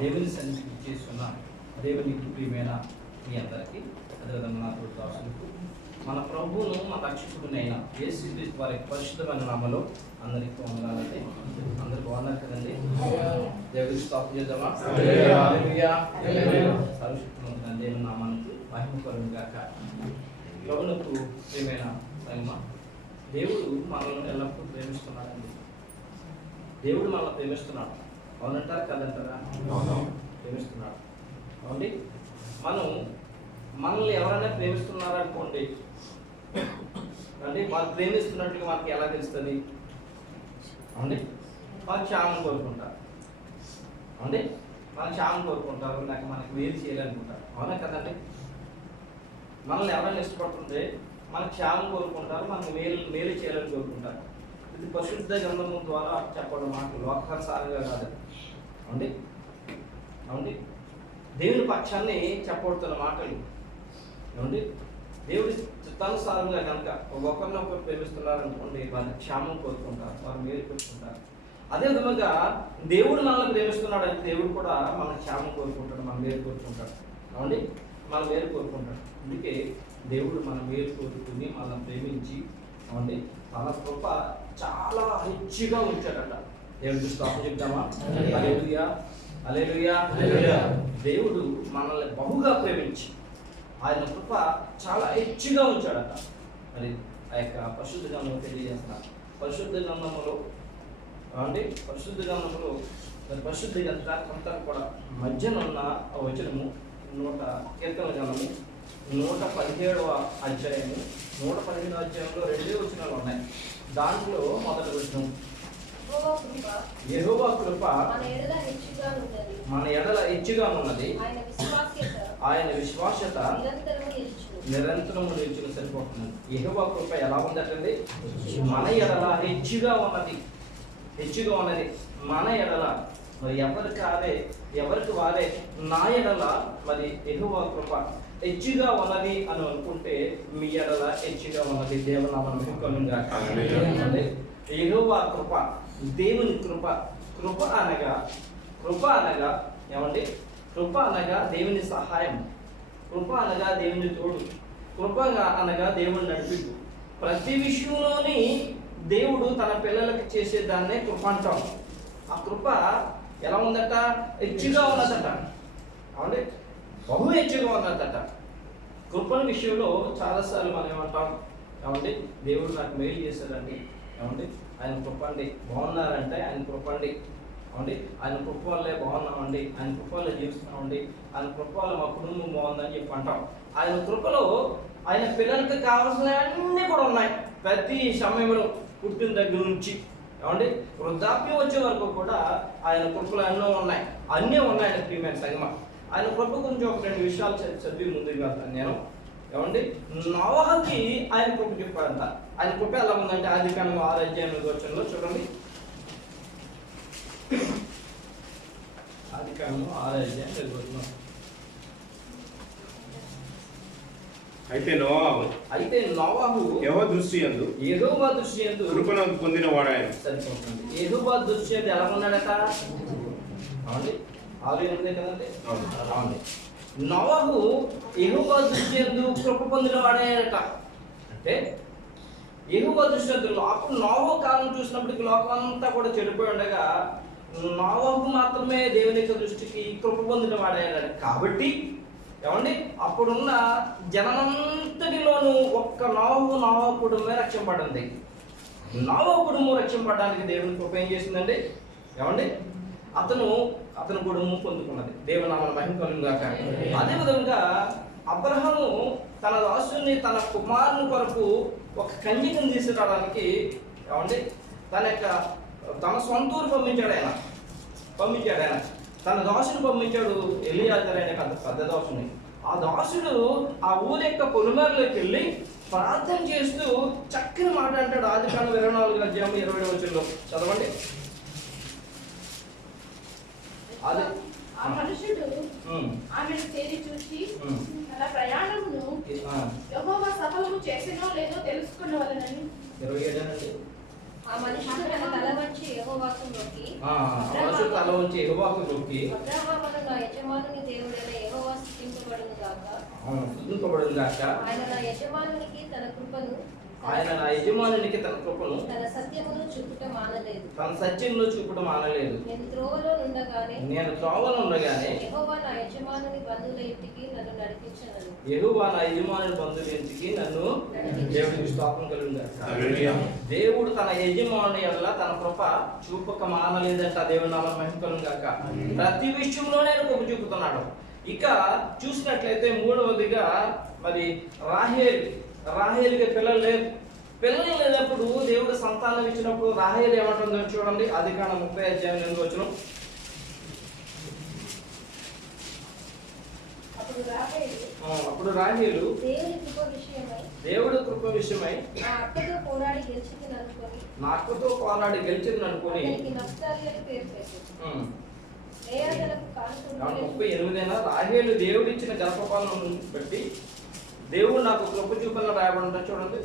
దేవుని సన్నిధికి చేస్తున్న దేవునికి ప్రియమైన మీ అందరికీ, అదేవిధంగా నా దాసులకు, మన ప్రభువును మన రక్షకుడినైన యేసుక్రీస్తు వారి పరిశుద్ధమైన నామములో అందరికీ వందనాలండి. అందరూ బాగున్నారు కదండి? దేవుడికి స్తోత్రం చేద్దామా? హల్లెలూయా. సర్వశక్తిమంతుడైన దేవుని నామానికి మహిమ కలుగును గాక. ప్రభువునకు ప్రియమైన సంగమ, దేవుడు మనల్ని ఎల్లప్పుడూ ప్రేమిస్తున్నాడండి. దేవుడు మనల్ని ప్రేమిస్తున్నాడు. అవునంటారా కదంటారా? ప్రేమిస్తున్నాడు. అవునండి. మనల్ని ఎవరైనా ప్రేమిస్తున్నారనుకోండి అంటే వాళ్ళు ప్రేమిస్తున్నట్టుగా మనకి ఎలా తెలుస్తుంది? అవునండి. వాళ్ళు క్షేమం కోరుకుంటారు. అవునండి. మనం క్షేమం కోరుకుంటారు, లేక మనకి మేలు చేయాలనుకుంటారు. అవునా కదండి? మనల్ని ఎవరైనా ఇష్టపడుతుంటే మనకు క్షేమం కోరుకుంటారు, మనకు మేలు చేయాలని కోరుకుంటారు. ఇది పరిశుద్ధ గ్రంథము ద్వారా చెప్పడం మాటలు లోకసారంగా కాదు. అవునండి. అవునండి. దేవుని పక్షాన్ని చెప్పబడుతున్న మాటలు. ఏమండి? దేవుడి చిత్తానుసారంగా కనుక ఒకరినొకరు ప్రేమిస్తున్నారనుకోండి, వారి క్షేమం కోరుకుంటారు, వారు మేలు పెట్టుకుంటారు. అదే విధంగా దేవుడు మనల్ని ప్రేమిస్తున్నాడు అంటే దేవుడు కూడా మన క్షేమం కోరుకుంటాడు, మన మేలు కోరుకుంటాడు. అవునండి. మన మేలు కోరుకుంటాడు. అందుకే దేవుడు మన మేలు కోరుకుని మనల్ని ప్రేమించి, అవునండి, తన కృప చాలా హెచ్చుగా ఉంచాడట. దేవుడికి స్తోత్రం చెప్తామా? హల్లెలూయా. హల్లెలూయా. దేవుడు మనల్ని బహుగా ప్రేమించి ఆయన కృప చాలా హెచ్చుగా ఉంచాడట. మరి ఆ యొక్క పరిశుద్ధ గ్రంథం తెలియజేస్తున్నారు. పరిశుద్ధ గ్రంథములో అంటే పరిశుద్ధ గ్రంథములో పరిశుద్ధ గ్రంథంతా కూడా మధ్యన ఉన్న వచనము కీర్తన గ్రంథము 117వ అధ్యాయము 115వ అధ్యాయంలో 2 వచనాలు ఉన్నాయి. దాంట్లో మొదటి వచనం, యెహోవా కృప మన ఎడల హెచ్చుగా ఉన్నది, ఆయన విశ్వాస్యత నిరంతరము నిలిచిన. సరిపోతుంది. యెహోవా కృప ఎలా ఉందటండి? మన ఎడల హెచ్చుగా ఉన్నది. హెచ్చుగా ఉన్నది మన ఎడల. మరి ఎవరికి వారే నా ఎడల మరి యెహోవా కృప హెచ్చుగా ఉన్నది అని అనుకుంటే మీ ఎడల హెచ్చుగా ఉన్నది. దేవునామమున మహిమ కలుగును గాక. యెహోవా కృప, దేవుని కృప. కృప అనగా ఏమండి? కృప అనగా దేవుని సహాయం, కృప అనగా దేవుని తోడు, కృప అనగా దేవుని నడిపింపు. ప్రతి విషయంలోని దేవుడు తన పిల్లలకి చేసేదాన్నే కృప అంటాం. ఆ కృప ఎలా ఉందట? హెచ్చుగా ఉన్నదట. అవునండి. బహు హెచ్చుగా ఉన్నదట. కృపణ విషయంలో చాలాసార్లు మనం ఏమంటాం? ఏమండి? దేవుడు నాకు మేలు చేశాడండి. ఏమండి? ఆయన కృప అండి. బాగున్నారంటే ఆయన కృప అండి. అవునండి. ఆయన కృప వల్లే బాగున్నామండి, ఆయన కృప వల్లే జీవిస్తున్నామండి, ఆయన కృప వల్ల మా కుటుంబం బాగుందని చెప్పి అంటాం. ఆయన కృపలో ఆయన పిల్లలకి కావాల్సినవన్నీ కూడా ఉన్నాయి. ప్రతి సమయంలో పుట్టిన దగ్గర నుంచి ఏమండి వృద్ధాప్యం వచ్చే వరకు కూడా ఆయన కృపలు ఎన్నో ఉన్నాయి. అన్నీ ఉన్నాయి. ఆయన ప్రియమైన సంగమా, ఆయన కృప గురించి ఒక 2 విషయాలు చదివి ముందుకు వెళ్తాను నేను. ఏమండి? నోవహుకి ఆయన కృప చెప్పాడంట. ఆయన కృప ఎలా ఉందంటే ఆదికాండం 6వ అధ్యాయం 8వ వచనంలో చూడండి. ఆదికాండం 6వ అధ్యాయం 8వ వచనం. అయితే నోవహు యెహోవా దృష్టి యందు కృపను పొందిన వాడాయన. సరిపోతుంది. యెహోవా దృష్టి యందు ఎలా ఉన్నాడట? అవునండి. 6:8 కదండి? అవునండి. నోవహు యెహోవా దృష్టి యందు కృప పొందిన వాడాయనట. అంటే యెహోవా దృష్టి యందు అప్పుడు నోవహు కాలం చూసినప్పటికీ లోకం అంతా కూడా చెడిపోయి ఉండగా నోవహు మాత్రమే దేవుని యొక్క దృష్టికి కృప పొందిన వాడాయనట. కాబట్టి ఏమండి అప్పుడున్న జనమంతటిలోనూ ఒక్క నోవహు కుటుంబమే రక్షింపబడింది. నోవహు కుటుంబం రక్షింపబడడానికి దేవుని కృప ఏం చేసిందండి? ఏమండి అతను కుటుంబం పొందుకున్నది. దేవుని నామమున మహిమ కలుగును గాక. అదే విధంగా అబ్రహాము తన దాసుని తన కుమారుని కొరకు ఒక కన్యకను తీసుకురావడానికి ఏమండి తన సొంత ఊరు పంపించాడు ఆయన. తన దాసుని పంపించాడు, ఎలియాజరు అనే పెద్ద దాసుని. ఆ దాసుడు ఆ ఊరి యొక్క పొలిమేరలోకి వెళ్ళి ప్రార్థన చేస్తూ చక్కని మాట అంటాడు. ఆదికాండం 24వ అధ్యాయం 20వ వచనంలో చదవండి. ఆ మనుషుడు ఆమెను తేరి చూసి తన ప్రయాణమును యెహోవా సఫలము చేసెనో లేదో తెలుసుకొనవలెనని. 27 అండి. ఆ మనుషుడు తన తల వంచి యెహోవాకులోకి అబ్రహామును నా యజమానుని దేవుడైన యెహోవా స్తుతింపబడును గాక. ఆయన నా యజమానునికి తన కృపను తన సత్యమును చూపుట మానలేదు. నేను త్రోవలో నుండగానే యెహోవా నా యజమానుని బంధువుల ఇంటికి నన్ను నడిపించనను. దేవుడికి స్తోత్రం కలుగును గాక. దేవుడు తన యజమానుని ఎడల తన కృప చూపక మానలేదంట. దేవుని నామమున మహిమ కలుగును గాక. ప్రతి విషయంలోనే కృప చూపుతున్నాడు. ఇక చూసినట్లయితే మూడవదిగా మరి రాహేలుకి పిల్లలు లేనప్పుడు దేవుడు సంతానం ఇచ్చినప్పుడు రాహేలు ఏమంటుందో చూడండి. ఆదికాండం 30:8 అప్పుడు రాహేలు దేవుడు కృప విషయమై నా అక్కతో పోరాడి గెలిచింది అనుకొని 38 రాహేలు దేవుడు ఇచ్చిన గర్భఫలమును బట్టి దేవుడు నాకు కృప చూపని రాయబడి చూడండి.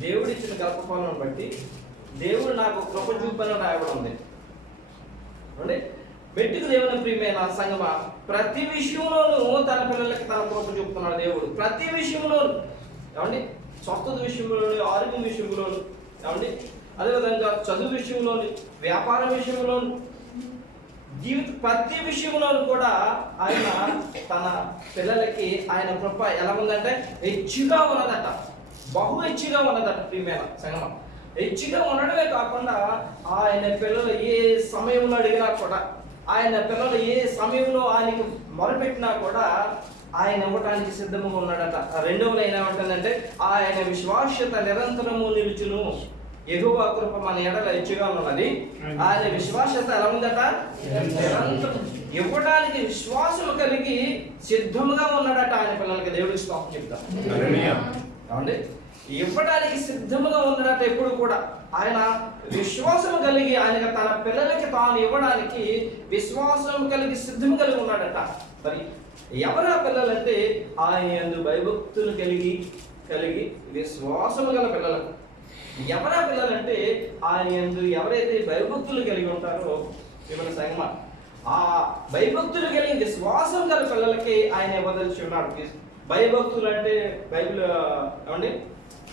దేవుడు ఇచ్చిన గర్భఫలమును బట్టి దేవుడు నాకు కృప చూపని రాయబడి ఉంది. మెట్టుకు దేవుని ప్రియమైన సంగమా, ప్రతి విషయంలోనూ తన పిల్లలకి తన కృప చూపుతున్నాడు దేవుడు. ప్రతి విషయంలోనూ ఏమండి, స్వస్థత విషయంలోను, ఆరోగ్యం విషయంలోను, ఏమండి, అదేవిధంగా చదువు విషయంలోని, వ్యాపారం విషయంలోను, ప్రతి విషయంలోనూ కూడా ఆయన తన పిల్లలకి ఆయన కృప ఎలా ఉందంటే హెచ్చుగా ఉన్నదట. బహు హెచ్చుగా ఉన్నదట. ప్రియమైన సంగమా, హెచ్చుగా ఉండడమే కాకుండా ఆయన పిల్లలు ఏ సమయంలో అడిగినా కూడా, ఆయన పిల్లలు ఏ సమయంలో ఆయనకి మొరపెట్టినా కూడా ఆయన ఇవ్వడానికి సిద్ధంగా ఉన్నాడట. రెండవ లైన్ ఏమంటుందంటే ఆయన విశ్వాస్యత నిరంతరము నిలుచును. యెహోవా కృప మన ఎడల హెచ్చుగా ఉన్నది. ఆయన విశ్వాస్యత ఎలా ఉందట? నిరంతరం ఇవ్వడానికి విశ్వాసం కలిగి సిద్ధంగా ఉన్నాడట ఆయన పిల్లలకి. దేవుడికి స్తోత్రం చెప్తాం. ఏమండి, ఇవ్వడానికి సిద్ధంగా ఉన్నాడట. ఎప్పుడు కూడా ఆయన విశ్వాసం కలిగి ఆయన తన పిల్లలకి తాను ఇవ్వడానికి విశ్వాసం కలిగి సిద్ధం కలిగి ఉన్నాడట. మరి ఎవరా పిల్లలంటే ఆయన యందు భయభక్తులు కలిగి విశ్వాసం గల పిల్లలు. ఎవరా పిల్లలంటే ఆయన యందు ఎవరైతే భయభక్తులు కలిగి ఉంటారో విమల సంగమా, ఆ భయభక్తులు కలిగి విశ్వాసం గల పిల్లలకి ఆయన ఇవ్వదలిచి ఉన్నాడు. భయభక్తులు అంటే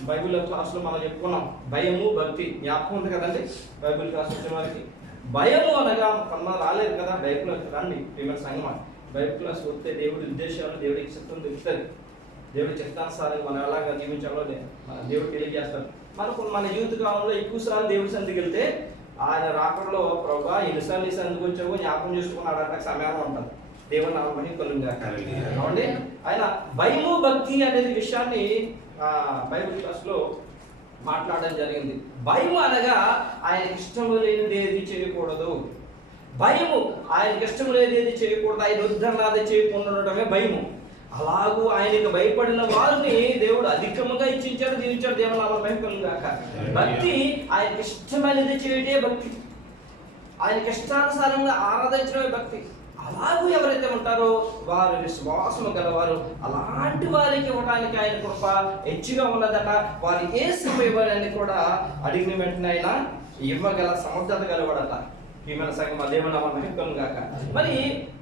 బైబిల్ క్లాస్లో మనం చెప్పుకున్నాం. భయము భక్తి జ్ఞాపకం ఉంది కదండి. బైబిల్ క్లాస్ వచ్చిన వారికి భయము అనగా కన్నా రాలేదు కదా. బైబిల్ రండి విమల సంగమా, బైబిల్ క్లాస్ వస్తే దేవుడి ఉద్దేశాలు, దేవుడికి చిత్తం తెలుస్తుంది. దేవుడి చిత్తానుసారంగా మనం ఎలాగా జీవించాలో దేవుడు తెలియజేస్తాడు. మన యూత్ కాలంలో ఎక్కువసార్లు దేవుడి సందికి వెళ్తే ఆయన రాకడలో ప్రభా ఎన్నిసార్లు ఈ సందికి వచ్చావు జ్ఞాపకం చేసుకున్నాడంటే సమయం ఉంటుంది. దేవుని నామమున మహిమ కలుగును గాక. కాబట్టి ఆయన భయము భక్తి అనేది విషయాన్ని బైబిల్ క్లాస్లో మాట్లాడడం జరిగింది. భయము అనగా ఆయనకి ఇష్టం లేనిది ఏది చేయకూడదు. భయము ఆయనకి ఇష్టం లేనిది ఏది చేయకూడదు. ఆయన వద్దన్నది చేయకుండా ఉండడమే భయము. అలాగూ ఆయనకు భయపడిన వారిని దేవుడు అధికముగా ఇచ్చించాడు, దీవించాడు. దేవుని నామమున మహిమ కలుగును గాక. భక్తి ఆయనకి ఇష్టమైనది చేయడే భక్తి. ఆయనకి ఇష్టానుసారంగా ఆరాధించడమే భక్తి. అలాగూ ఎవరైతే ఉంటారో వారు విశ్వాసము గలవారు. అలాంటి వారికి ఇవ్వడానికి ఆయన కృప హెచ్చుగా ఉన్నదట. వారు ఏ సమయాన్ని కూడా అడిగిన వెంటనే ఆయన ఇవ్వగల సమర్థత గలవాడట. ఈమెన సంగమా, దేవుని నామమున మహిమ కలుగును గాక.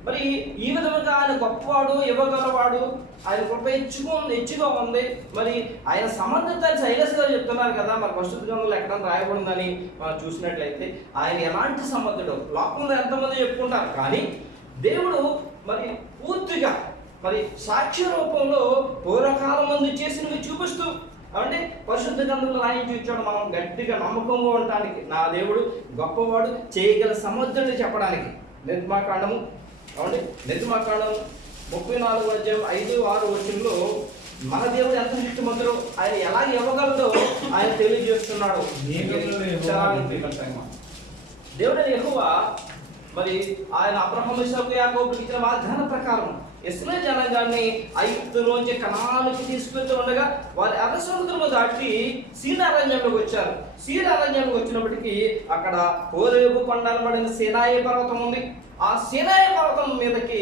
మరి ఈ విధంగా ఆయన గొప్పవాడు, ఇవ్వగలవాడు. ఆయన కృప హెచ్చుగా ఉంది. మరి ఆయన సమర్థత సైలస్ గారు చెప్తున్నారు కదా. మరి పరిశుద్ధ గ్రంథంలో ఎక్కడ రాయబడిందని మనం చూసినట్లయితే ఆయన ఎలాంటి సమర్థుడు లోకంలో ఎంతమంది చెప్పుకుంటారు, కానీ దేవుడు మరి పూర్తిగా మరి సాక్ష్య రూపంలో పూర్వకాలం మంది చేసినవి చూపిస్తూ అంటే పరిశుద్ధ గ్రంథంలో రాయించి ఇచ్చాడు. మనం గట్టిగా నమ్మకంగా ఉండటానికి నా దేవుడు గొప్పవాడు, చేయగల సమర్థుడు చెప్పడానికి. నిర్మాకాండము 34:5-6 మన దేవుడు ఎంత శక్తిమంతుడో, ఆయన ఎలా ఇవ్వగలడో ఆయన తెలియజేస్తున్నాడు. దేవుడు యెహోవా మరి ఆయన అబ్రహాము, ఇస్సాకు, యాకోబుకి ఇచ్చిన వాగ్దాన ప్రకారం ఇశ్రాయేలు జనాంగాన్ని ఐగుప్తులోంచి కనానుకి తీసుకెళ్తూ ఉండగా వారి ఎర్ర సముద్రము దాటి సీనా అరణ్యంలోకి వచ్చారు. సీనా అరణ్యంలోకి వచ్చినప్పటికీ అక్కడ హోరేబు కొండ అనబడిన సీనాయి పర్వతం ఉంది. ఆ సీనాయి పర్వతం మీదకి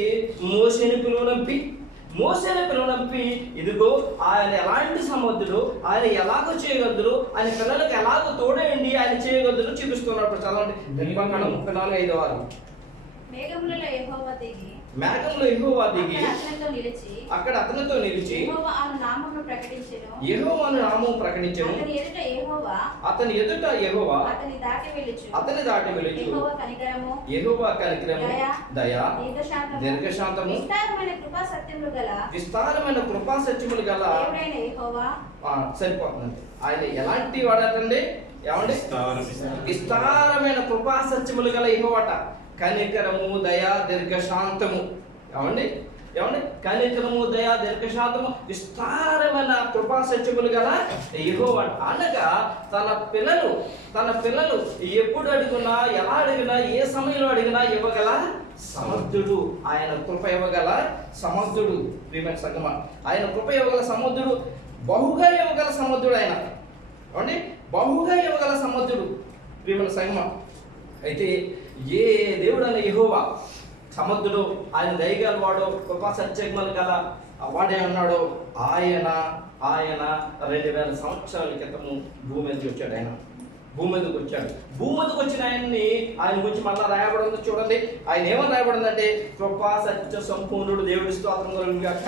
మోషేని పిలువనంపి మోసేని పిలువనంపి ఇదిగో ఆయన ఎలాంటి సమర్థుడు, ఆయన ఎలాగో చేయగలరు, ఆయన పిల్లలకు ఎలాగో తోడేయండి ఆయన చేయగలరు చూపిస్తున్నప్పుడు చదవండి. నిర్గమకాండం 34:5. మేఘములలో యెహోవా దిగి అక్కడ అతనితో నిలిచి యెహోవాను నామమును ప్రకటించెను. అతని ఎదుట యెహోవా అతని దాటి వెలుచు యెహోవా కనికరము, దయ, దీర్ఘశాంతము, విస్తారమైన కృపా సత్యములు గల సరిపోతుందండి. ఆయన ఎలాంటి వాడటండి? ఏమండి? విస్తారమైన కృపా సత్యములు గల యెహోవాట. కనికరము, దయ, దీర్ఘశాంతము. ఏమండి? కనికరము, దయ, దీర్ఘశాంతము, విస్తారమైన కృపా సత్యములు గల యెహోవా. అనగా తన పిల్లలు ఎప్పుడు అడిగినా, ఎలా అడిగినా, ఏ సమయంలో అడిగినా ఇవ్వగల సమర్థుడు. ఆయన కృప ఇవ్వగల సమర్థుడు. ప్రియమైన సంగమా, ఆయన కృప ఇవ్వగల సమర్థుడు, బహుగా ఇవ్వగల సమర్థుడు. ఆయన ఏమండి? బహుగా ఇవ్వగల సమర్థుడు. ప్రియమైన సంగమా, అయితే ఏ దేవుడు అనే యెహోవా సమర్థుడు, ఆయన దయగల వాడు, కృపా సత్యములు గల వాడే అన్నాడు. ఆయన 2000 సంవత్సరాల క్రితము భూమి మీదకి వచ్చాడు. భూమి మీదకి వచ్చిన ఆయన గురించి మళ్ళా రాయబడింది చూడండి. ఆయన ఏమని రాయబడిందంటే, కృపా సత్య సంపూర్ణుడు, దేవుడి స్తోత్రం కలుగుగాక.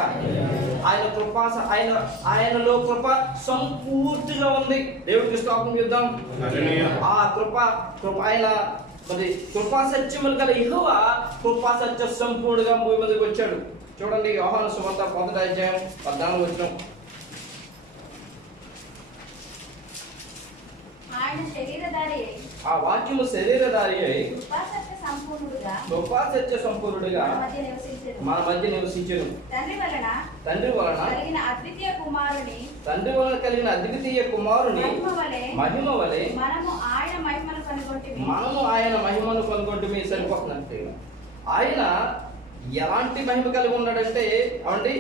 ఆయనలో కృప సంపూర్తిగా ఉంది. దేవుడికి స్తోత్రం చేద్దాం. ఆ కృప ఆయన మరి కృపా సత్యములు గల యెహోవా కృపా సత్య సంపూర్ణంగా భూమి మీదకి వచ్చాడు. చూడండి, యోహాను సువార్త 1:14. ఆ వాక్యము శరీరధారి అయి కృపా సత్య సంపూర్ణుడిగా మన మధ్య నివసించెను. తండ్రి వలన కలిగిన అద్వితీయ కుమారుని మహిమ వలె మనము ఆయన మహిమను కనుగొంటిమి. సరిపోతుందంటే ఆయన ఎలాంటి మహిమ కలిగి ఉన్నాడంటే, ఏమండి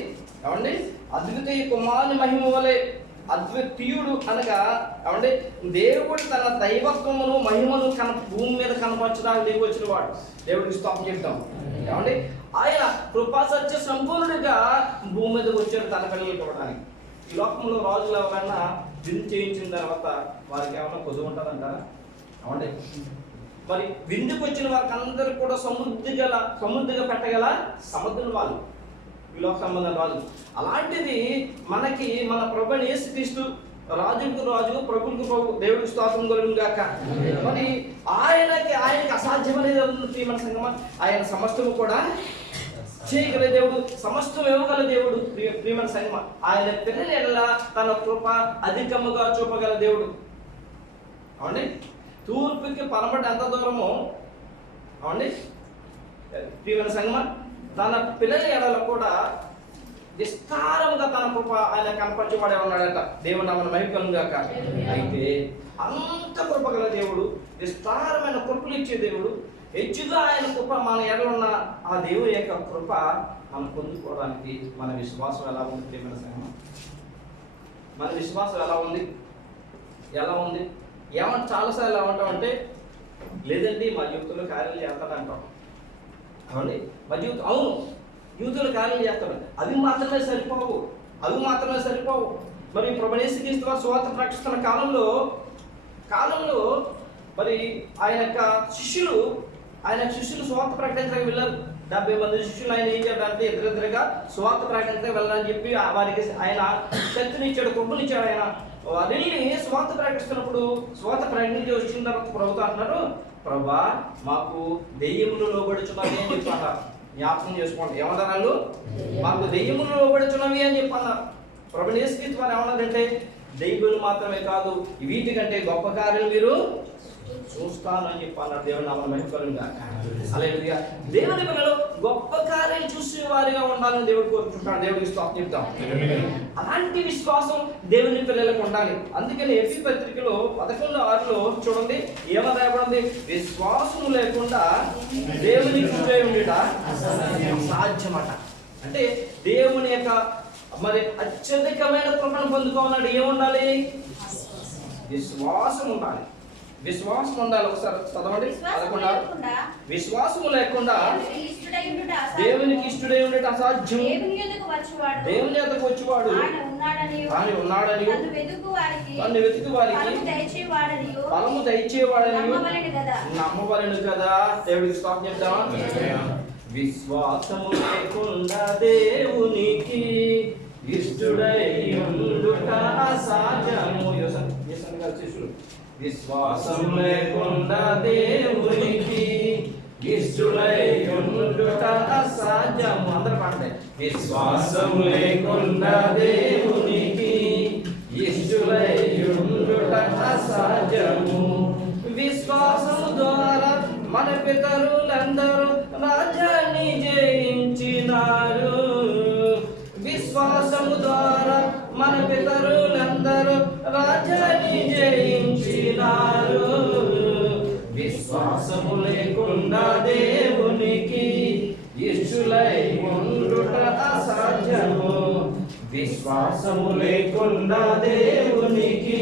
అద్వితీయ కుమారుని మహిమ వలె. అద్వితీయుడు అనగా ఏమంటే దేవుడు తన దైవత్వమును మహిమను భూమి మీద కనపరచడానికి దిగి వచ్చిన వాడు. దేవుడికి స్తోత్రం చెప్తాం. ఏమండి? ఆయన కృపా సత్య సంపూర్ణుడిగా భూమి మీదకి వచ్చాడు తన పిల్లలకి ఇవ్వడానికి. ఈ లోకంలో రాజులు ఎవరైనా విందు చేయించిన తర్వాత వారికి ఏమైనా కొద్దు ఉంటుందంటారా? ఏమండి? మరి విందుకు వచ్చిన వారికి అందరూ కూడా సమృద్ధిగా పెట్టగల సమర్థులు వాళ్ళు, ఈ లోక సంబంధం రాజు. అలాంటిది మనకి మన ప్రభువైన యేసుక్రీస్తు రాజులకు రాజు, ప్రభువులకు ప్రభు, దేవుడికి స్తోత్రం కలుగుగాక. మరి ఆయనకి అసాధ్యమనేది ఉంది. మన సంగమా, ఆయన సమస్తము కూడా చేయగల దేవుడు, సమస్తం ఇవ్వగల దేవుడు. ప్రియమైన సంగమా, ఆయన పిల్లల ఎడల తన కృప అధికముగా చూపగల దేవుడు. అవునండి? తూర్పుకి పనబడి ఎంత దూరమో, అవునండి ప్రియమైన సంగమా, తన పిల్లల ఎడల కూడా విస్తారముగా తన కృప ఆయన కనపరిచేవాడే ఉన్నాడట. దేవుడు నామమున మహిమ కలుగుగాక. అయితే అంత కృపగల దేవుడు, విస్తారమైన కృపలు ఇచ్చే దేవుడు, హెచ్చుగా ఆయన కృప మన ఎడల ఉన్న ఆ దేవుని యొక్క కృప మనం పొందుకోవడానికి మన విశ్వాసం ఎలా ఉంది? ప్రియమైన సంగమా, మన విశ్వాసం ఎలా ఉంది? ఏమంటే చాలాసార్లు ఎలా ఉంటామంటే, లేదండి మా జీవితంలో కార్యాలు చేస్తాడంటాం. అవునండి, మా జీవితం అవును యూతులు కార్యాలు చేస్తాడు. అవి మాత్రమే సరిపోవు. మరి ప్రభువైన యేసుక్రీస్తు వారు సువార్త ప్రకటిస్తున్న కాలంలో మరి ఆయన శిష్యులు సువార్త ప్రకటించడానికి వెళ్ళారు. 70 మంది శిష్యులు ఆయన ఏం చేయాలంటే ఇద్దరిద్దరుగా సువార్త ప్రకటించడానికి వెళ్ళాలని చెప్పి వారికి ఆయన శక్తినిచ్చాడు, కృపనిచ్చాడు. ఆయన వెళ్ళి సువార్త ప్రకటిస్తున్నప్పుడు సువార్త ప్రకటించి వచ్చిన తర్వాత ప్రభుత్వం అంటున్నారు, ప్రభా మాకు దెయ్యములు లోబడుచున్నవి అని చెప్పి అన్నారు. జ్ఞాపకం చేసుకోండి, ఏమన్నారు? మాకు దెయ్యములు లోబడుచున్నవి అని చెప్పి అన్నారు. ప్రభువైన యేసుక్రీస్తు వారు ఏమన్నారంటే, దెయ్యములు మాత్రమే కాదు, వీటికంటే గొప్ప కార్యాలు మీరు చూస్తాను అని చెప్పి అన్నారు. దేవుని నామమున మహిమ కలుగుగాక. హల్లెలూయా. దేవుని పిల్లలు గొప్ప కార్యాలు చూసే వారిగా ఉండాలని దేవుడు కోరుకుంటున్నాడు. దేవుడికి స్తోత్రం చెప్తాం. అలాంటి విశ్వాసం దేవుని పిల్లలకు ఉండాలి. అందుకని ఎఫెసీ పత్రికలో 11:6 చూడండి ఏమని రాయబడింది? విశ్వాసం లేకుండా దేవుని కృప ఉండుట అసాధ్యమట. అంటే దేవుని యొక్క మరి అత్యధికమైన కృపను పొందుకోవాలంటే ఏముండాలి? విశ్వాసం ఉండాలి. విశ్వాసం ఉండాలి. ఒకసారి చదవండి. విశ్వాసము లేకుండా దేవునికి ఇష్టడై ఉండేట అసాధ్యం. దేవుని యొద్దకు వచ్చేవాడు ఆయన ఉన్నాడని తను వెతుకు వారికి ఫలము దయచేవాడని నమ్మవలెను కదా. దేవుడికి స్తోత్రం చెప్తామా? విశ్వాసము లేకుండా దేవునికి ఇష్టడై ఉండుట అసాధ్యము. విశ్వాసం లేకుండా దేవునికి ఇష్టడై ఉండుట అసాధ్యము. అందరూ పాడండి. విశ్వాసం లేకుండా దేవునికి ఇష్టడై ఉండుట అసాధ్యము. విశ్వాసము ద్వారా మన పితరులందరూ రాజ్యాన్ని జయించినారు. విశ్వాసము ద్వారా మన పితరులందరూ రాజ్యాన్ని జయించినారు. విశ్వాసము లేకుండా దేవునికి ఇష్టలై ఉండుట అసాధ్యము. విశ్వాసము లేకుండా దేవునికి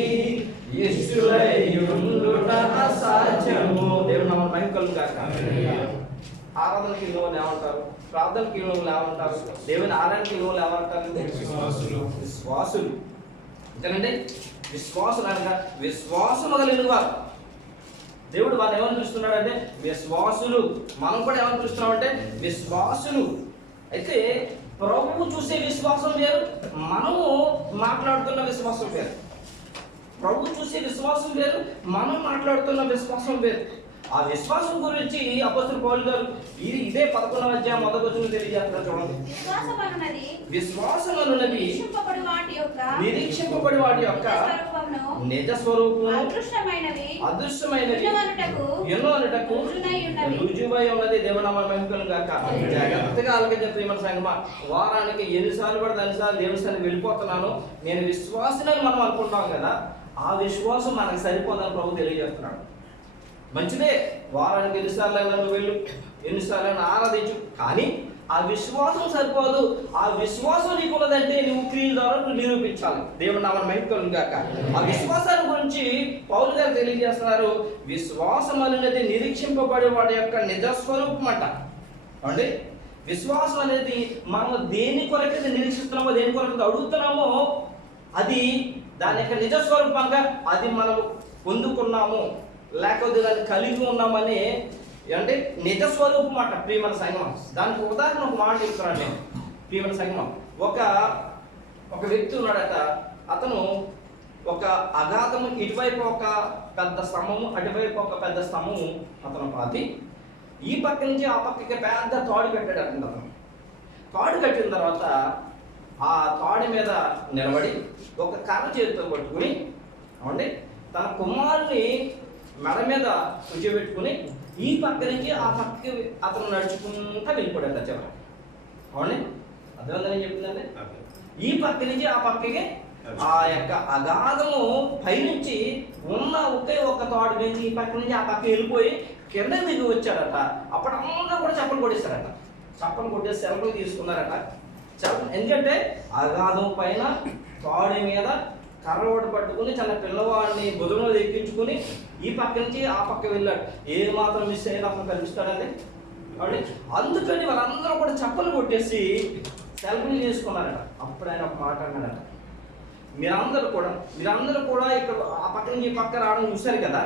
ఇష్టలై ఉండుట అసాధ్యము. దేవుని నామమున మహిమ కలుగును గాక. ఆరాధనకి విలువలు ఏమంటారు? ప్రార్థనకి విలువలు ఏమంటారు? దేవుని ఆరాధనకి విలువలు ఏమంటారు? విశ్వాసులు. అంతేనండి. విశ్వాసులు అనగా విశ్వాసం కలిగిన వారు. దేవుడు వాళ్ళని ఏమని చూస్తున్నాడంటే విశ్వాసులు. మనం కూడా ఏమని చూస్తున్నామంటే విశ్వాసులు. అయితే ప్రభువు చూసే విశ్వాసం వేరు, మనము మాట్లాడుతున్న విశ్వాసం వేరు. ప్రభు చూసే విశ్వాసం వేరు, మనం మాట్లాడుతున్న విశ్వాసం వేరు. ఆ విశ్వాసం గురించి అపోస్తలుడు పౌలు గారు ఇదే 11వ అధ్యాయం మొదటి వచనంలో తెలియజేస్తారు. చూడండి. విశ్వాసం అనున్నది నిరీక్షింపబడి వాటి యొక్క నిజ స్వరూపము అదృశ్యమైనవి ఎన్నో అనుటకు రుజువై ఉన్నది. దేవుని నామమున మహిమ కలుగును గాక. జాగ్రత్తగా ఆలకించే ప్రియమైన సంగమా, వారానికి ఎన్నిసార్లు పడితే అన్నిసార్లు దేవుని సన్నిధికి వెళ్ళిపోతున్నాను నేను విశ్వాసులని మనం అనుకుంటాం కదా. ఆ విశ్వాసం మనకు సరిపోదని ప్రభు తెలియజేస్తున్నాడు. మంచిదే, వారానికి ఎన్నిసార్లు నువ్వు వెళ్ళు, ఎన్నిసార్లు ఆరాధించు, కానీ ఆ విశ్వాసం సరిపోదు. ఆ విశ్వాసం నీకున్నదంటే నువ్వు క్రియల ద్వారా నిరూపించాలి. దేవుని నామమున మహిమ కలుగును గాక. ఆ విశ్వాసాల గురించి పౌలు గారు తెలియజేస్తున్నారు. విశ్వాసం అనేది నిరీక్షింపబడే వాడి యొక్క నిజస్వరూపం అంట. అంటే విశ్వాసం అనేది మనం దేని కొరకైతే నిరీక్షిస్తున్నామో, దేని కొరకైతే అడుగుతున్నామో, అది దాని యొక్క నిజస్వరూపంగా అది మనం పొందుకున్నాము, లేకపోతే దాన్ని కలిగి ఉన్నామని అంటే నిజస్వరూపం అట. ప్రియమైన సంగమం, దానికి ఉదాహరణ ఒక మాట చెప్తున్నాను నేను. ప్రియమైన సంగమం, ఒక వ్యక్తి ఉన్నాడట. అతను ఒక అగాధము, ఇటువైపు ఒక పెద్ద స్తంభము, అటువైపు ఒక పెద్ద స్తంభము అతను పాతి, ఈ పక్క నుంచి ఆ పక్కకి పెద్ద తాడు కట్టాడు. అతను తాడు కట్టిన తర్వాత ఆ తాడు మీద నిలబడి ఒక కర్ర చేతితో పట్టుకుని అవండి తన కుమారుని మెడ మీద కూర్చోబెట్టుకుని ఈ పక్క నుంచి ఆ పక్కకి అతను నడుచుకుంటా వెళ్ళిపోయాడు. చివరి అవునండి, అర్థమైందని చెప్పిందండి. ఈ పక్క నుంచి ఆ పక్కకి ఆ యొక్క అగాధము పైనుంచి ఉన్న ఒకే ఒక్క తాడు నుంచి ఈ పక్క నుంచి ఆ పక్క వెళ్ళిపోయి కింద దిగి వచ్చాడట. అప్పుడంతా కూడా చప్పలు కొట్టేశారట. చప్పలు కొట్టేసి సెలవులు తీసుకున్నారట. ఎందుకంటే అగాధం పైన తాడు మీద కర్రవోట పట్టుకుని చిన్న పిల్లవాడిని భుజంలో ఎక్కించుకుని ఈ పక్క నుంచి ఆ పక్క వెళ్ళాడు. ఏ మాత్రం మిస్ అయినా అతను కనిపిస్తాడండి. అందుకని వాళ్ళందరూ కూడా చప్పలు కొట్టేసి సెల్ఫీలు చేసుకున్నారట. అప్పుడు ఆయన ఒక మాట అన్నాడట, మీరందరూ కూడా ఇక్కడ ఆ పక్క నుంచి ఈ పక్క రావడం చూశారు కదా,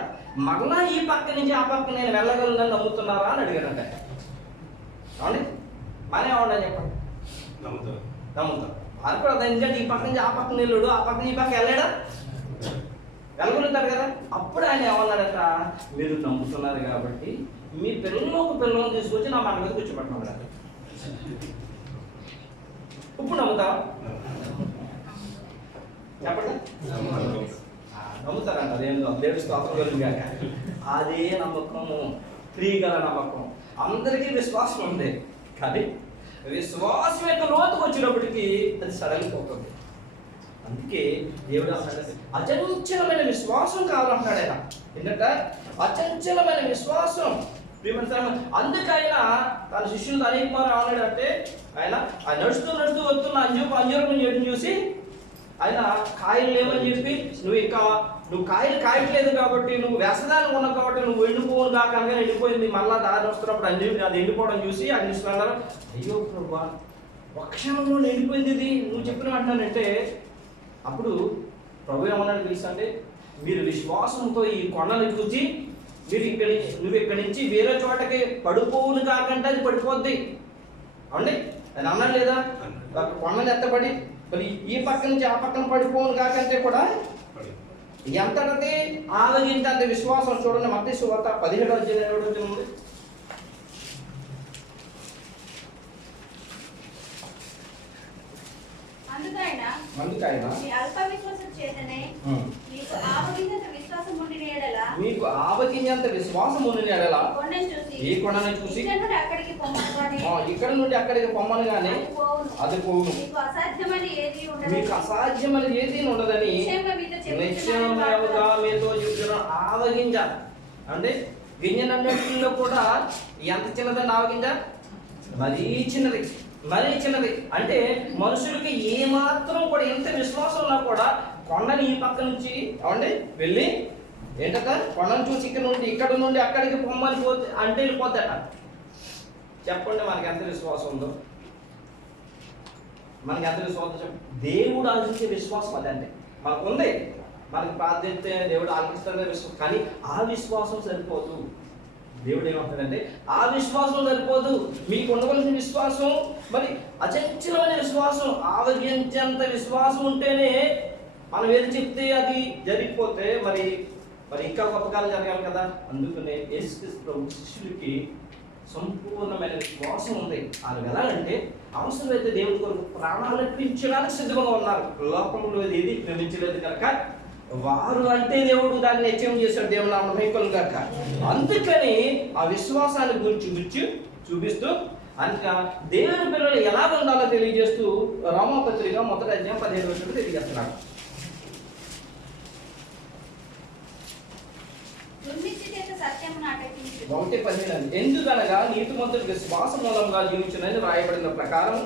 మరలా ఈ పక్క నుంచి ఆ పక్క నేను వెళ్ళగలనని నమ్ముతున్నారా అని అడిగారంట. అవునండి, మనే అవునని చెప్పండి, నమ్ముతాం. అది కూడా ఎందుకంటే ఈ పక్క నుంచి ఆ పక్కన వెళ్ళాడు, ఆ పక్క నుంచి ఈ పక్క వెళ్ళగలుగుతారు కదా. అప్పుడు ఆయన ఏమన్నాడట, మీరు నమ్ముతున్నారు కాబట్టి మీ పిల్లలను తీసుకొచ్చి నా మాట మీద కూర్చోబెట్టమన్నాడు. ఇప్పుడు నమ్ముతావా చెప్పండి? నమ్ముతారంట. అదేందో దేవుడి స్తోత్రం కలుగుగాక. అదే నమ్మకము, క్రియగల నమ్మకం. అందరికీ విశ్వాసం ఉంది, కానీ విశ్వాసం యొక్క లోతుకు వచ్చినప్పటికీ అది సడలిపోతుంది. అందుకే దేవుడు అచంచలమైన విశ్వాసం కావాలంటాడు ఆయన. ఎందుకంటే అచంచలమైన విశ్వాసం. అందుకైనా తన శిష్యులు అనేక మారు ఏమన్నాడంటే, ఆయన నడుస్తూ వస్తున్న అంజూరపు చెట్టును చూసి ఆయన కాయలు లేవని చెప్పి నువ్వు ఇంకా నువ్వు కాయలు కాయట్లేదు కాబట్టి, నువ్వు వ్యసనాలు ఉన్నావు కాబట్టి నువ్వు ఎండిపోను కాక అనగా ఎండిపోయింది. మళ్ళా దారి వస్తున్నప్పుడు అది ఎండిపోవడం చూసి అగ్నిస్నానాలు, అయ్యో ప్రభువా ఒక క్షణంలో ఎండిపోయింది ఇది, నువ్వు చెప్పిన అంటానంటే అప్పుడు ప్రభు ఏమన్నాడు తెలుసా అంటే, మీరు విశ్వాసంతో ఈ కొండను చూసి నువ్వు ఇక్కడి నుంచి వేరే చోటకి పడిపోవును కాకంటే అది పడిపోద్ది. అవునండి, అది అన్నాడు లేదా? కొండను ఎత్తబడి మరి ఈ పక్క నుంచి ఆ పక్కన పడిపోవును కాకంటే కూడా ఎంతటి ఆలోచించే విశ్వాసం. చూడండి మత్తయి సువార్త 17వ అధ్యాయం ఉంది. అందుకైనా మీకు ఆవగింజంత విశ్వాసం ఉండిన ఎడల ఈ కొండను చూసి ఇక్కడ నుండి అక్కడికి పొమ్మను గానీ అది పోవును. మీకు అసాధ్యమని ఏది ఉండదని నిశ్చయముగా మీతో చెప్తున్న ఆవగింజ అంటే గింజనన్నిటిలో కూడా ఎంత చిన్నదండి ఆవగింజ? మరీ చిన్నది, మరీ చిన్నది. అంటే మనుషులకి ఏమాత్రం కూడా ఎంత విశ్వాసం ఉన్నా కూడా కొండని ఈ పక్క నుంచి అవండి వెళ్ళి ఏంటట కొండను చూసి ఇక్కడ నుండి అక్కడికి పొమ్మని పోతే అంటే వెళ్ళిపోద్దట. చెప్పండి మనకి ఎంత విశ్వాసం ఉందో, మనకి ఎంత విశ్వాసం. దేవుడు ఆలోచించే విశ్వాసం అదంటే మనకు ఉంది. మనకి ప్రార్థిస్తే దేవుడు ఆలోచిస్తాడే విశ్వాసం, కానీ ఆ విశ్వాసం సరిపోదు. దేవుడు ఏమంటాడంటే ఆ విశ్వాసం సరిపోదు. మీకు ఉండవలసిన విశ్వాసం మరి అచంచలమైన విశ్వాసం, ఆవగించేంత విశ్వాసం ఉంటేనే మనం ఏది చెప్తే అది జరిగిపోతే మరి ఇంకా గొప్పకాలు జరగాలి కదా. అందుకనే యేసుక్రీస్తు ప్రభు శిష్యులకి సంపూర్ణమైన విశ్వాసం ఉంది. వాళ్ళు ఎలాగంటే అవసరమైతే దేవుడి కొరకు ప్రాణాలు అర్పించడానికి సిద్ధంగా ఉన్నారు. లోకంలో ఏది ప్రేమించలేదు కనుక వారు అంటే దేవుడు దాన్ని నిశ్చయం చేశాడు. దేవుడు నామ మహిమలు గాక. అందుకని ఆ విశ్వాసాన్ని గురించి చూపిస్తూ అందుక దేవుని పిల్లలు ఎలా ఉండాలో తెలియజేస్తూ రోమాపత్రిక 1వ అధ్యాయం 15వ వచనం తెలియజేస్తున్నాడు. ఎందుకనగా నీతిమంతుడు విశ్వాస మూలంగా జీవించినది వ్రాయబడిన ప్రకారం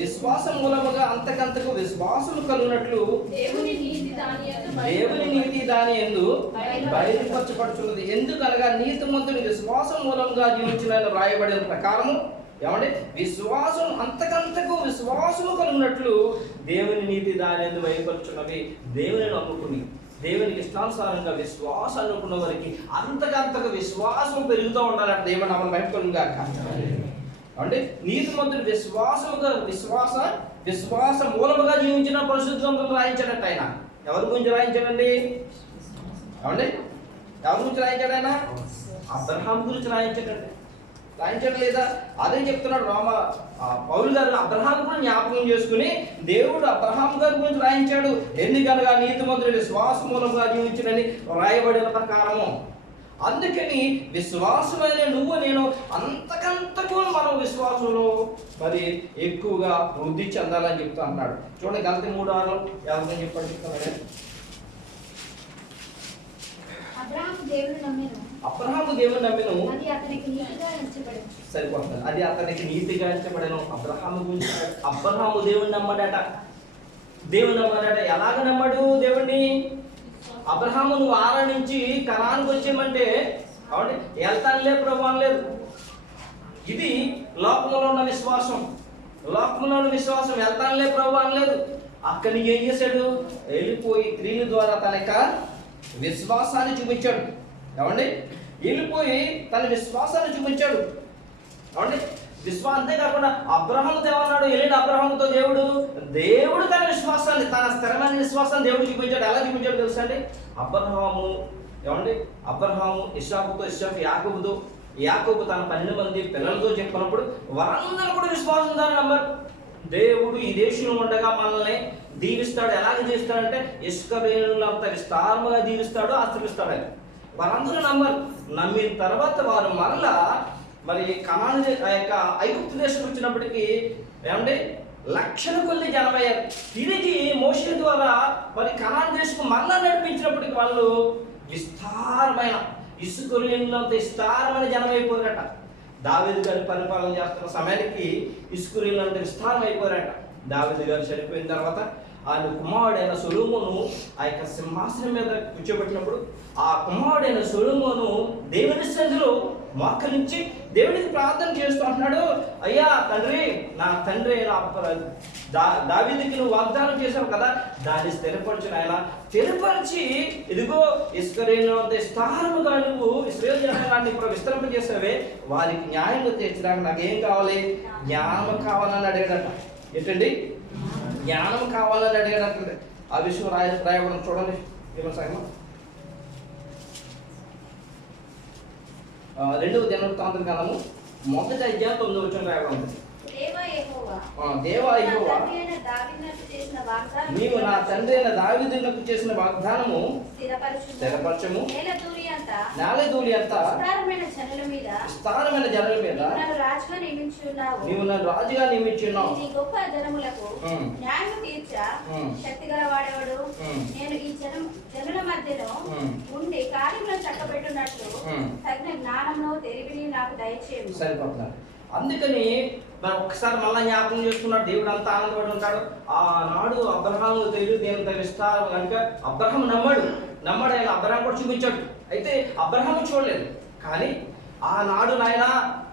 విశ్వాస మూలముగా అంతకంతకు విశ్వాసము కలుగునట్లు దేవుని నీతి దాని యందు బయలుపరచబడుతున్నది. ఎందుకనగా నీతిమంతుడు విశ్వాసం మూలంగా జీవించినది వ్రాయబడిన ప్రకారము ఏమంటే విశ్వాసం అంతకంతకు విశ్వాసము కలుగునట్లు దేవుని నీతి దాని యందు బయలుపరచున్నవి. దేవుని నమ్ముకుని దేవునికి ఇష్టానుసారంగా విశ్వాసం అనుకున్న వారికి అంతకంతకు విశ్వాసం పెరుగుతూ ఉండాలంటే దేవుని నామమున మహిమ కలుగును గాక. అంటే నీతిమంతుడు విశ్వాస మూలముగా జీవించిన పరిశుద్ధ గ్రంథంలో రాయించాడట. ఆయన ఎవరి గురించి రాయించాడండి? ఏమండి ఎవరి గురించి రాయించాడు? ఆయన అబ్రహాం గురించి రాయించాడండి. రాయించడం లేదా? అదే చెప్తున్నాడు పౌలు గారు. అబ్రహాం కూడా జ్ఞాపకం చేసుకుని దేవుడు అబ్రహాం గారి గురించి రాయించాడు. ఎందుకనగా నీతిమంతుడు విశ్వాస మూలంగా జీవించునని రాయబడిన ప్రకారము. అందుకని విశ్వాసమైన నువ్వు నేను అంతకంతకు మనం విశ్వాసంలో మరి ఎక్కువగా వృద్ధి చెందాలని చెప్తా అన్నాడు. చూడండి గలతీ 3:6 ఎవరిని చెప్పండి చెప్తాను. అబ్రహాము దేవుని నమ్మెను, సరిపోతుంది. అది అతనికి నీతిగా ఎంచబడెను. అబ్రహాము గురించి అబ్రహాము దేవుని నమ్మడట. ఎలాగ నమ్మాడు దేవుణ్ణి? అబ్రహాము నువ్వు ఆరా నుంచి కనానుకు వచ్చేయమంటే కాబట్టి వెళ్తానులే ప్రభు అనలేదు. ఇది లోకంలో ఉన్న విశ్వాసం. వెళ్తానులే ప్రభు అనలేదు. అక్కడి ఏం చేశాడు? వెళ్ళిపోయి క్రియల ద్వారా తన యొక్క విశ్వాసాన్ని చూపించాడు. ఏమండి వెళ్ళిపోయి తన విశ్వాసాన్ని చూపించాడు. ఏమండి అంతేకాకుండా అబ్రహాముతో ఏమన్నాడు? వెళ్ళిండు అబ్రహాముతో దేవుడు తన విశ్వాసాన్ని, తన స్థిరమైన విశ్వాసాన్ని దేవుడు చూపించాడు. ఎలా చూపించాడు తెలుసా అండి? అబ్రహాము ఇస్సాకుతో, ఇస్సాకు యాకోబు తన 12 మంది పిల్లలతో చెప్పినప్పుడు వారందరూ కూడా విశ్వాసం ద్వారా నమ్మారు. దేవుడు ఈ దేశంలో ఉండగా మనల్ని దీవిస్తాడు. ఎలాగ దీవిస్తాడంటే ఇసుక రేణులంత విస్తారముగా దీవిస్తాడు, ఆశీర్వదిస్తాడు ఆయన. వారందరూ నమ్మిన తర్వాత వారు మరలా మరి కనాను యొక్క ఐగుప్తు దేశం వచ్చినప్పటికీ ఏమంటే లక్షల కొద్ది జనమయ్యారు. తిరిగి మోషే ద్వారా మరి కనాను దేశం మరలా నడిపించినప్పటికీ వాళ్ళు విస్తారమైన ఇసుక రేణులంత విస్తారమైన జనమైపోయారట. దావీదు గారి పరిపాలన చేస్తున్న సమయానికి ఇసుక రేణులంత విస్తారం అయిపోయారట. దావీదు గారు చనిపోయిన తర్వాత ఆయన కుమారుడైన సొలొమోను ఆ యొక్క సింహాసనం మీద కూర్చోబెట్టినప్పుడు ఆ కుమారుడైన సొలొమోను దేవుని సన్నిధిలో మోకరించి దేవునికి ప్రార్థన చేస్తూ అంటున్నాడు, అయ్యా తండ్రి, నా తండ్రి అయిన దావీదుకి నువ్వు వాగ్దానం చేశావు కదా, దాన్ని స్థిరపరచు నాయన, స్థిరపరిచి ఇదిగో ఇశ్రాయేలు విస్తారముగా నువ్వు ఇశ్రాయేలు జనాంగాన్ని ఇప్పుడు విస్తరింపజేసావే, వారికి న్యాయంగా తీర్చడానికి నాకేం కావాలి? జ్ఞానం కావాలని అడిగాడట. ఏంటండి? జ్ఞానం కావాలని అడిగాడట. ఆ విషయం రాయబడం చూడండి. ఏమో 2వ దినవృత్తాంతం గ్రంథము 1వ అధ్యాయం 9వ వచనం రాయబడి ఉంది. దేవా యెహోవా, నీవు నా తండ్రి అయిన దావీదునకు చేసిన వాగ్దానము స్థిరపరచుము. నేల ధూళి అంతా విస్తారమైన జనుల మీద నీవు నన్ను రాజుగా నియమించున్నావు. శక్తిగల వాడేవాడు నేను ఈ జనుల మధ్యలో ఉండి కార్యములను చక్కబెట్టున్నట్లు తగిన జ్ఞానమును తెలివిని నాకు దయచేయము. సరిపోతున్నారు. అందుకని మనం ఒకసారి మళ్ళా జ్ఞాపకం చేసుకున్నాడు. దేవుడు అంతా ఆనందపడి ఉంటాడు. ఆనాడు అబ్రహాము తెలియదు దేవుని విస్తారం కనుక అబ్రహాం నమ్మాడు. ఆయన అబ్రహాం కూడా చూపించాడు. అయితే అబ్రహాము చూడలేదు. కానీ ఆనాడు నాయన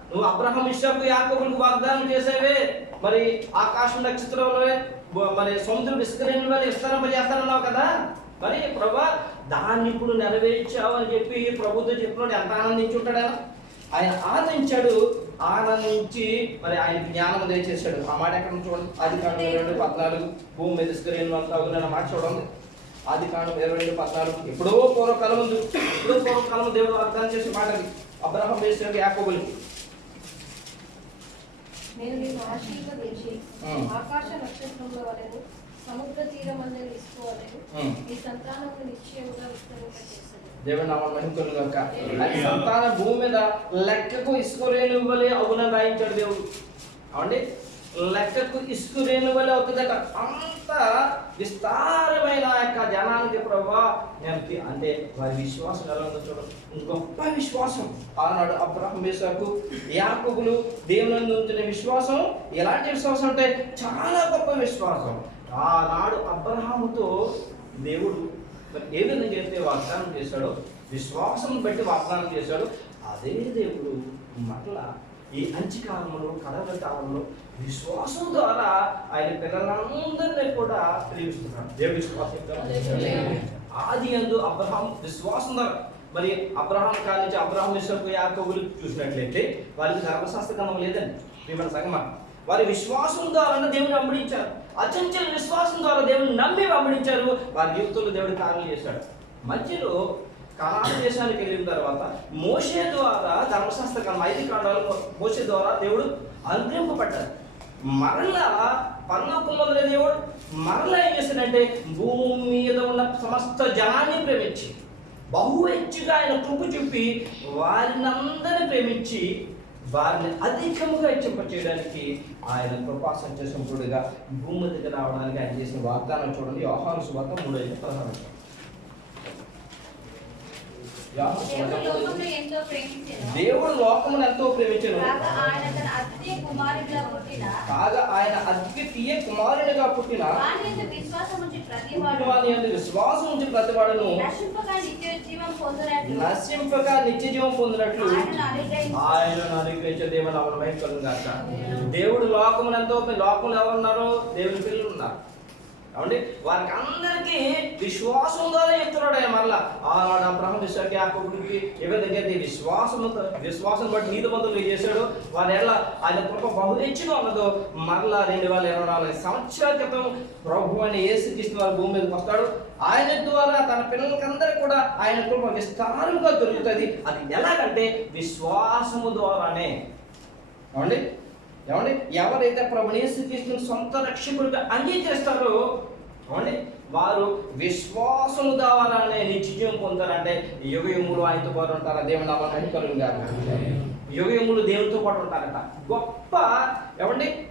నువ్వు అబ్రహాం ఇస్సాకు యాకోబులకు వాగ్దానం చేసేవే, మరి ఆకాశం నక్షత్రంలో మరి సముద్రం విస్తరణ వల్ల విస్తరింపజేస్తానన్నావు కదా, మరి ప్రభా దాన్ని ఇప్పుడు నెరవేర్చావు అని చెప్పి ప్రభుత్వం చెప్పినప్పుడు ఎంత ఆనందించి ఉంటాడు. ఆయన ఆనందించి మరి ఆయన జ్ఞానం దయచేశాడు. ఆ మాట ఎక్కడ చూడండి. ఆదికాండం 22:14 భూమి మీద ఇసుకరేణులు అంతా అవుతున్న మాట చూడండి. ఆదికాండం 22:14 ఎప్పుడో పూర్వకాలం దేవుడు వాగ్దానం చేసే మాట అది. అబ్రహాం వేసాడు యాకోబులకి. నేను నిన్ను ఆశీర్వదించి ఆకాశ నక్షత్రముల వలెను సముద్ర తీరమందలి ఇసుక వలెను నీ సంతానమును నిశ్చయముగా విస్తరింపజేశాను. దేవుని నామమున మహిమ కలుగును గాక. ఆయన సంతాన భూమి మీద లెక్కకు ఇసుక రేణువు వలె అవునని రాయించాడు దేవుడు. అవండి, లెక్కకు ఇసుక రేణువు వలె అవుతుందట. అంత విస్తారమైన యొక్క జనానికి ప్రభా అంటే వారి విశ్వాసం ఎలా ఉందో చూడండి. గొప్ప విశ్వాసం. ఆనాడు అబ్రహాం ఇస్సాకు యాకోబులు దేవుని ఉంచిన విశ్వాసం ఎలాంటి విశ్వాసం అంటే చాలా గొప్ప విశ్వాసం. ఆనాడు అబ్రహాముతో దేవుడు మరి ఏ విధంగా అయితే వాగ్దానం చేశాడో, విశ్వాసం బట్టి వాగ్దానం చేశాడు, అదే దేవుడు మరలా ఈ అంత్యకాలంలో కడవరి కాలంలో విశ్వాసం ద్వారా ఆయన పిల్లలందరినీ కూడా ప్రేమిస్తున్నాడు. దేవుడి విశ్వాసం ఆది యందు అబ్రహాం విశ్వాసం ద్వారా మరి అబ్రహాం కాడి నుంచి అబ్రహాం ఇస్సాకు యాకోబులు చూసినట్లయితే వారికి ధర్మశాస్త్ర గ్రంథం లేదండి. ప్రియమైన సంగమా, వారి విశ్వాసం ద్వారా దేవుని వెంబడించారు. అచంచల విశ్వాసం ద్వారా దేవుని నమ్మి వెంబడించారు. వారి జీవితంలో దేవుడి కార్యాలు చేశాడు. మధ్యలో కనాను దేశానికి వెళ్ళిన తర్వాత మోషే ద్వారా ధర్మశాస్త్ర గ్రంథం 5 కాండాలు మోషే ద్వారా దేవుడు అనుగ్రహింపబడ్డాడు. మరలా పరలోకములో దేవుడు మరలా ఏం చేశాడంటే భూమి మీద ఉన్న సమస్త జనాన్ని ప్రేమించి బహు హెచ్చుగా ఆయన కృప చూపి వారిని అందరినీ ప్రేమించి వారిని అధికముగా హెచ్చింప చేయడానికి ఆయన కృపా సంచయ సంపూర్ణుడిగా భూమి దగ్గర రావడానికి ఆయన చేసిన వాగ్దానం చూడండి. యోహాను సువార్త 3:16. దేవుడు లోకమును ఎంతో ప్రేమించెను కాగా ఆయన అద్వితీయ కుమారునిగా పుట్టిన విశ్వాసం ఉంచి ప్రతివాడును నశింపక నిత్య జీవం పొందినట్లు ఆయనను అనుగ్రహించే దేవుని నామమున మహిమ కలుగును గాక. దేవుడు లోకమును ఎంతో, లోకంలో ఎవరున్నారు? దేవుని పిల్లలు ఉన్నారు. కాబట్టి వారికి అందరికీ విశ్వాసం ద్వారా చెప్తున్నాడు ఆయన. మరలా ఆనాడు అబ్రహాం ఇస్సాకు యాకోబులకి ఏ విధంగా విశ్వాసం బట్టి నీతిమంతులు చేశాడు, వారి ఎలా ఆయన కృప బహు హెచ్చుగా ఉన్నదో మరలా 2024 సంవత్సరాల క్రితం ప్రభు అని యేసుక్రీస్తు వారి భూమి మీదకి వస్తాడు. ఆయన ద్వారా తన పిల్లలకందరికీ కూడా ఆయన కృప విస్తారంగా దొరుకుతుంది. అది ఎలాగంటే విశ్వాసము ద్వారానే. ఏమండి ఎవరైతే ప్రభుని యేసుక్రీస్తుని సొంత రక్షకుడిగా అంగీకరిస్తారో వారు విశ్వాసము ద్వారానే నిత్యజీవం పొందుతారంటే యుగయుములు ఆయనతో పాటు ఉంటారా? దేవుని నామమున మహిమ కలుగును గాక. యుగయుములు దేవునితో పాటు ఉంటారట. గొప్ప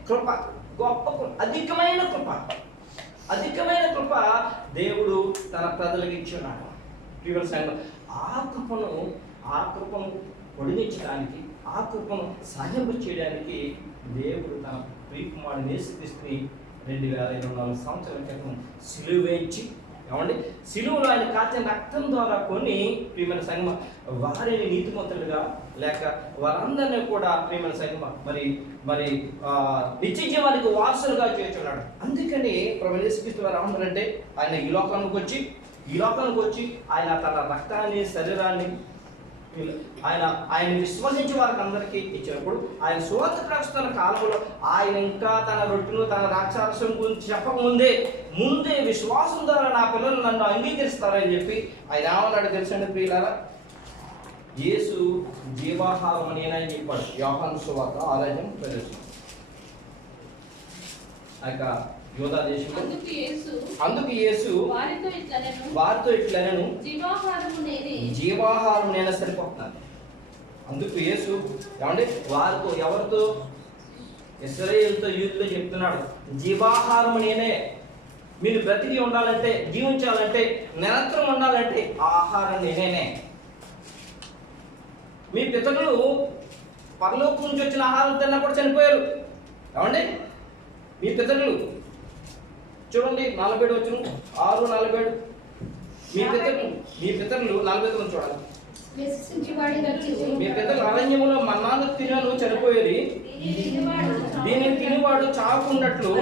కృప, గొప్ప అధికమైన కృప దేవుడు తన ప్రజలకు ఇచ్చున్నాడు. ఆ కృపను పొడిగించడానికి, ఆ కృపను సహాయం చేయడానికి దేవుడు తన ప్రియకుమారుని యేసుక్రీస్తుని 2200 సంవత్సరాల క్రితం సిలువ వేయించి, ఏమండి, సిలువలో ఆయన కాచిన రక్తం ద్వారా కొన్ని ప్రియమైన సంగమ వారిని నీతిమంతులుగా లేక వారందరినీ కూడా ప్రియమైన సంగమ మరి మరి నిత్య జీవానికి వారసులుగా చేర్చున్నాడు. అందుకని ప్రభువు యేసుక్రీస్తు వారు ఏమన్నారంటే, ఆయన ఈ లోకానికి వచ్చి ఆయన తన రక్తాన్ని శరీరాన్ని ఆయన విశ్వసించి వారికి అందరికీ ఇచ్చినప్పుడు, ఆయన సువార్త ప్రకటిస్తున్న కాలంలో ఆయన ఇంకా తన రొట్టెను తన ద్రాక్షారసం గురించి ముందే విశ్వాసం ద్వారా నా పిల్లలు నన్ను అంగీకరిస్తారని చెప్పి ఆయన ఏమన్నాడు తెలుసండి ప్రియులారా? యేసు జీవాహారం నేనని చెప్పాడు. యోహాను సువార్త 6:13. యూదా దేశంలో అందుకు యేసు వారితో ఇట్లనెను, జీవాహారం నేనే సరిపోతున్నాను. అందుకు యేసు ఏమండి ఎవరితో? ఇశ్రాయేలుతో, యూదులతో చెప్తున్నాడు, జీవాహారం నేనే. మీరు బ్రతికి ఉండాలంటే, జీవించాలంటే, నిరంతరం ఉండాలంటే ఆహారం నేనే. మీ పితరులు పరలోకం నుంచి వచ్చిన ఆహారం తిన్నప్పుడు చనిపోయారు. ఏమండి, మీ పితరులు చూడండి 47 వచ్చిన 6:47. మీ పితరులు 49 చూడాలి. మీ పితరులు అరణ్యములో మన్నాను తినను చనిపోయేది, దీనిని తినివాడు చావుకున్నట్లు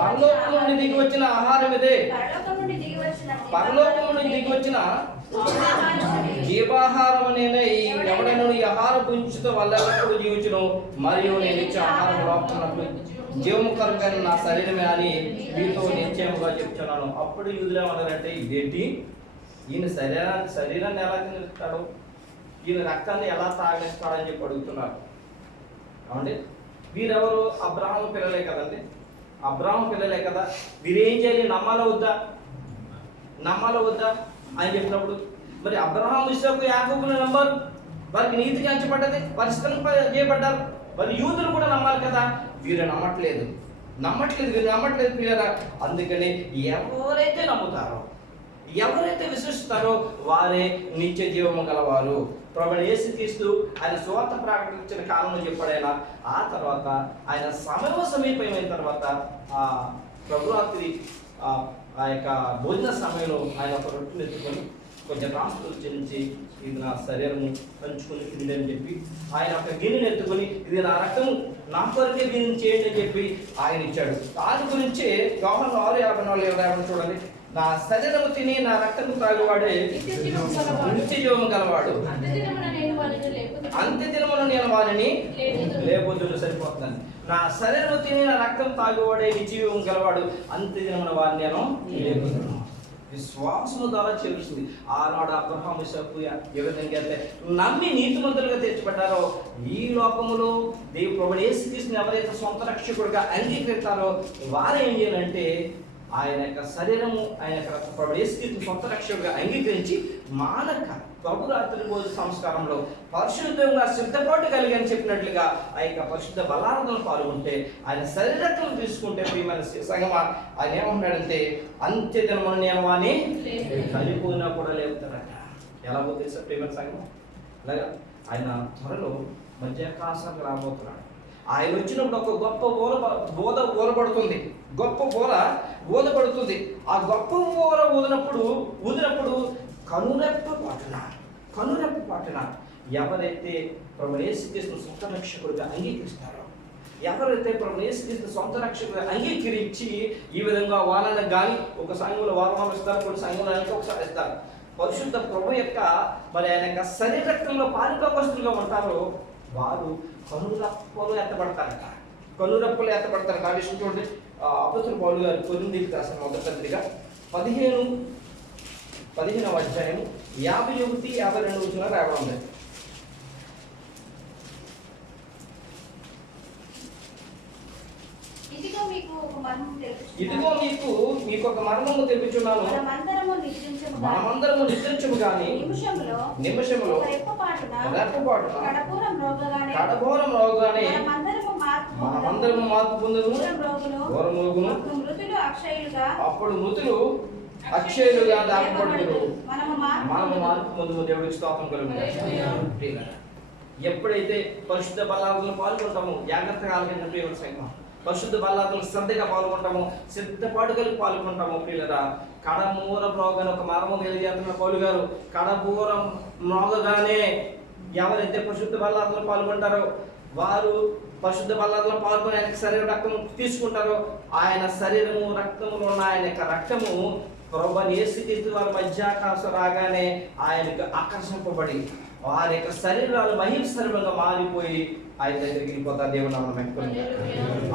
పరలోకం నుండి దిగి వచ్చిన ఆహారం ఇదే. పరలోకం నుండి దిగి వచ్చిన జీవాహారం నేనే. ఎవడైనా ఈ ఆహారం పుంచుతో వాళ్ళెల్లప్పుడు జీవించును, మరియు నేను ఇచ్చే ఆహారం లోపల జీవము కలుగైన నా శరీరమే అని మీతో నిశ్చయముగా చెప్తున్నాను. అప్పుడు యూదులు ఏమన్నారంటే, ఇదేంటి, ఈయన శరీరాన్ని ఎలా తినిస్తాడు, ఈయన రక్తాన్ని ఎలా తాగిస్తాడని చెప్పి అడుగుతున్నారు. ఏమండి, వీరెవరు? అబ్రాహాము పిల్లలే కదండి, అబ్రాహాము పిల్లలే కదా. వీరేం చేయాలి? నమ్మాలా వద్దా అని చెప్పినప్పుడు, మరి అబ్రాహాము, ఇస్సాకు, యాకోబును నమ్మారు, వారికి నీతిగా ఎంచబడ్డది, పరిష్కరణ చేయబడ్డారు. మరి యూదులు కూడా నమ్మాలి కదా. వీరు నమ్మట్లేదు ప్రియులారా. అందుకని ఎవరైతే నమ్ముతారో, ఎవరైతే విశ్వసిస్తారో వారే నిత్య జీవము గలవారు. ప్రభువు యేసుక్రీస్తు ఆయన సువార్త ప్రకటించిన కాలంలో చెప్పాడు ఆయన. ఆ తర్వాత ఆయన సమీపమైన తర్వాత ప్రభురాత్రి ఆ యొక్క భోజన సమయంలో ఆయన ఒక రొట్టెను ఎత్తుకొని కొంచెం రాష్ట్రాలు చెల్లించి, ఇది నా శరీరము, పంచుకొని తిండి అని చెప్పి ఆయన ఒక గిన్నెను ఎత్తుకొని, ఇది నా రక్తము, నా కొరకే దీన్ని చేయండి అని చెప్పి ఆయన ఇచ్చాడు. దాని గురించి యోహాను 6:54 చూడండి. నా శరీరము తిని నా రక్తము తాగువాడే నిత్య జీవము గలవాడు, అంత్యదినమున నేను వారిని లేపొద్దును. సరిపోతున్నాను. నా శరీరము తిని నా రక్తం తాగువాడే నిత్య జీవము గలవాడు, అంత్యదినమున వారిని నేను లేపొద్దును. విశ్వాసము ద్వారా చెల్లుస్తుంది. ఆనాడు అబ్రహాము, ఇస్సాకు ఏ విధంగా అయితే నమ్మి నీతిమంతులుగా తీర్చబడ్డారో, ఈ లోకములో ప్రభువు యేసుక్రీస్తుని ఎవరైతే సొంత రక్షకుడిగా అంగీకరిస్తారో వారు ఏం చేయాలంటే, ఆయన యొక్క శరీరము, ఆయన యొక్క ప్రభువు యేసుక్రీస్తుని సొంత రక్షకుడిగా అంగీకరించి మానక ప్రభురాత్రి భోజన సంస్కారంలో పరిశుద్ధంగా సిద్ధపాటు కలిగి అని చెప్పినట్లుగా ఆ యొక్క పరిశుద్ధ బలారాధనలో పాల్గొంటే, ఆయన శరీరత్వం తీసుకుంటే ప్రియమైన సంగమా ఆయన ఏమంటాడంటే, అంత్యదినమున నేను వాని చనిపోయినా కూడా లేపుతాడట. ఎలా పోతే సార్ ప్రియమైన సంగమా? అలాగా ఆయన త్వరలో మధ్యాకాశానికి రాబోతున్నాడు. ఆయన వచ్చినప్పుడు ఒక గొప్ప బోధ ఊరబడుతుంది. ఆ గొప్ప బోధ ఊదినప్పుడు కనురెప్ప పాటున ఎవరైతే ప్రభువు యేసుక్రీస్తును సొంత రక్షకుడిగా అంగీకరిస్తారో, ఎవరైతే ప్రభువు యేసుక్రీస్తును సొంత రక్షకుడిగా అంగీకరించి ఈ విధంగా వాళ్ళని గాలి ఒక సంఘంలో వారం ఇస్తారు, కొన్ని సంఘంలో ఒకసారి ఇస్తారు, పరిశుద్ధ ప్రభు యొక్క మరి ఆయన యొక్క శరీరక్తంలో పాలిభాగస్తులుగా ఉంటారో వారు కనురెప్పలు ఎత్తబడతారట. ఆ విషయం చూడండి. అపోస్తలుడు పౌలు గారు కొరింథీయులకు రాసిన మొదటి పత్రిక 15వ అధ్యాయం 51-52 వచనాలు రాయబడి ఉంది. ఇదిగో మీకు ఒక మర్మము తెలుపుచున్నాను, మనమందరము నిద్రించము గాని నిమిషములో రెప్పపాటున కడబోరం రోగానే మనమందరము మార్పు పొందును, ఘోరం రోగును. అప్పుడు మృతులు అక్షయులుగా దాపబడుదురు, మనము మార్పు పొందుము. దేవుడికి స్తోత్రం కలుగును. ఎప్పుడైతే పరిశుద్ధ బలాలను పాల్గొంటామో, జాగ్రత్తగా ఆలోచించండి ప్రియమైన సంఘం, పరిశుద్ధ బల్లాతలు శ్రద్ధగా పాల్గొంటాము, సిద్ధపాటు కలిగి పాల్గొంటాము. ప్రియులరా, కడమూర మ్రోగని ఒక మరము తెలియజేస్తున్న పౌలు గారు, కడమూర మ్రోగగానే ఎవరైతే పరిశుద్ధ బల్లాతలో పాల్గొంటారో వారు పరిశుద్ధ బల్లాతలో పాల్గొని ఆయన శరీర రక్తం తీసుకుంటారో, ఆయన శరీరము రక్తములో ఉన్న ఆయన యొక్క రక్తము ప్రభువైన యేసుక్రీస్తు వారి మధ్యాకాశం రాగానే ఆయనకు ఆకర్షింపబడి వారి యొక్క శరీరాలు మహిమశరీరంగా మారిపోయి ఆయన దగ్గరికి వెళ్ళిపోతారు. దేవుడు నామమున మహిమ.